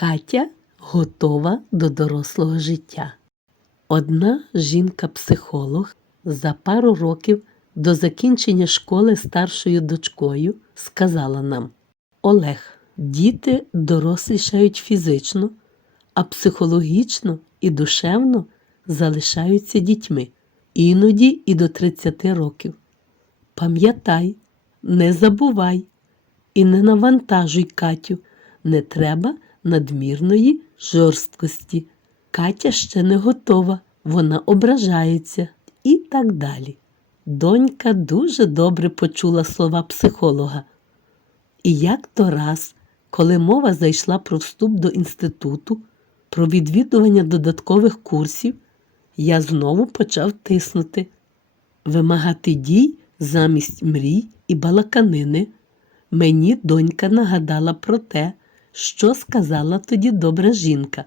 Катя готова до дорослого життя. Одна жінка-психолог за пару років до закінчення школи старшою дочкою сказала нам: Олег, діти дорослішають фізично, а психологічно і душевно залишаються дітьми, іноді і до 30 років. Пам'ятай, не забувай і не навантажуй Катю, не треба надмірної жорсткості. Катя ще не готова, вона ображається і так далі. Донька дуже добре почула слова психолога. І як то раз, коли мова зайшла про вступ до інституту, про відвідування додаткових курсів, я знову почав тиснути, вимагати дій замість мрій і балаканини. Мені донька нагадала про те, що сказала тоді добра жінка.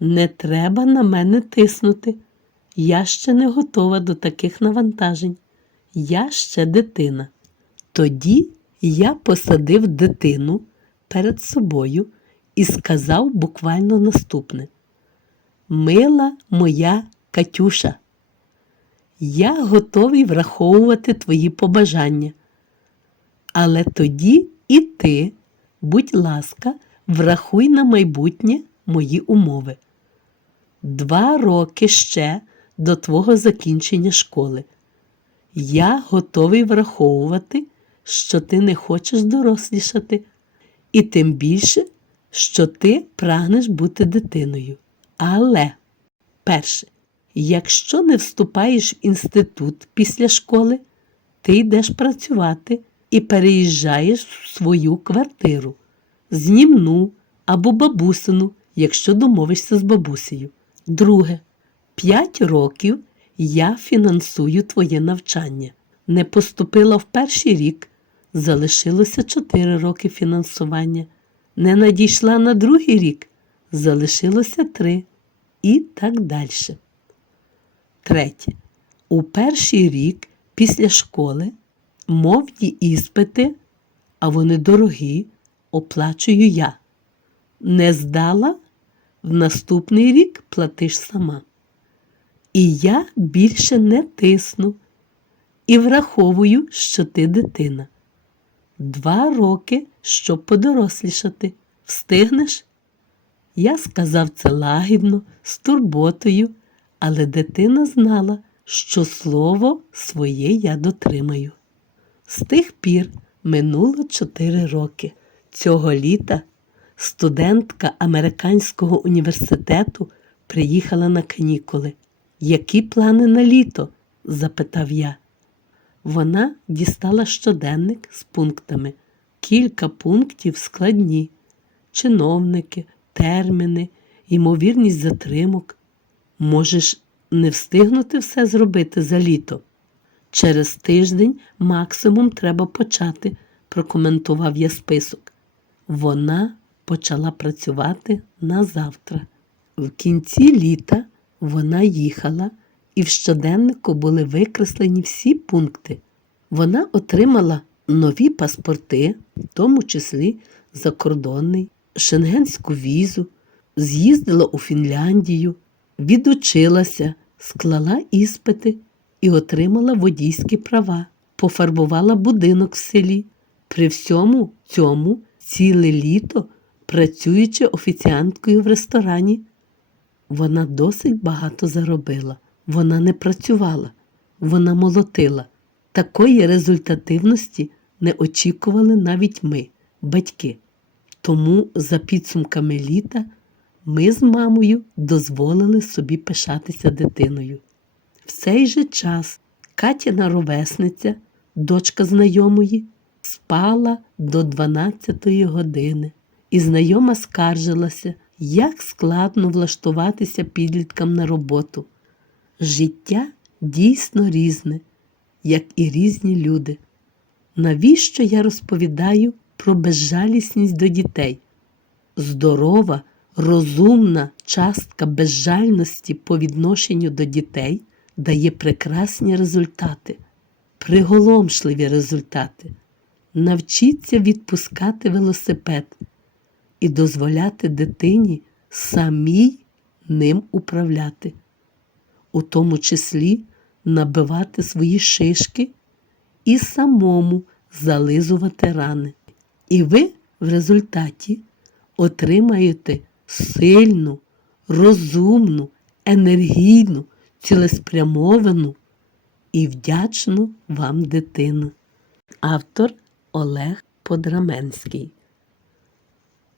Не треба на мене тиснути. Я ще не готова до таких навантажень. Я ще дитина. Тоді я посадив дитину перед собою і сказав буквально наступне: Мила моя Катюша, я готовий враховувати твої побажання. Але тоді і ти, будь ласка, врахуй на майбутнє мої умови. Два роки ще до твого закінчення школи. Я готовий враховувати, що ти не хочеш дорослішати, і тим більше, що ти прагнеш бути дитиною. Але, перше, якщо не вступаєш в інститут після школи, ти йдеш працювати і переїжджаєш в свою квартиру, знімну або бабусину, якщо домовишся з бабусею. Друге, п'ять років я фінансую твоє навчання. Не поступила в перший рік, залишилося чотири роки фінансування. Не надійшла на другий рік, залишилося три. І так далі. Третє. У перший рік після школи мовні іспити, а вони дорогі, оплачую я. Не здала, в наступний рік платиш сама. І я більше не тисну і враховую, що ти дитина. Два роки, щоб подорослішати. Встигнеш? Я сказав це лагідно, з турботою, але дитина знала, що слово своє я дотримаю. З тих пір минуло чотири роки. Цього літа студентка Американського університету приїхала на канікули. Які плани на літо? запитав я. Вона дістала щоденник з пунктами. Кілька пунктів складні, чиновники, терміни, ймовірність затримок. Можеш не встигнути все зробити за літо. Через тиждень максимум треба почати, прокоментував я список. Вона почала працювати на завтра. В кінці літа вона їхала, і в щоденнику були викреслені всі пункти. Вона отримала нові паспорти, в тому числі закордонний, шенгенську візу, з'їздила у Фінляндію, відучилася, склала іспити і отримала водійські права, пофарбувала будинок в селі. При всьому цьому ціле літо, працюючи офіціанткою в ресторані, вона досить багато заробила. Вона не працювала, вона молотила. Такої результативності не очікували навіть ми, батьки. Тому, за підсумками літа, ми з мамою дозволили собі пишатися дитиною. В цей же час Катіна ровесниця, дочка знайомої, спала до 12-ї години, і знайома скаржилася, як складно влаштуватися підліткам на роботу. Життя дійсно різне, як і різні люди. Навіщо я розповідаю про безжалісність до дітей? Здорова, розумна частка безжальності по відношенню до дітей дає прекрасні результати, приголомшливі результати. Навчіться відпускати велосипед, і дозволяти дитині самій ним управляти, у тому числі набивати свої шишки і самому зализувати рани. І ви в результаті отримаєте сильну, розумну, енергійну, цілеспрямовану і вдячну вам дитину. Автор Олег Подраменський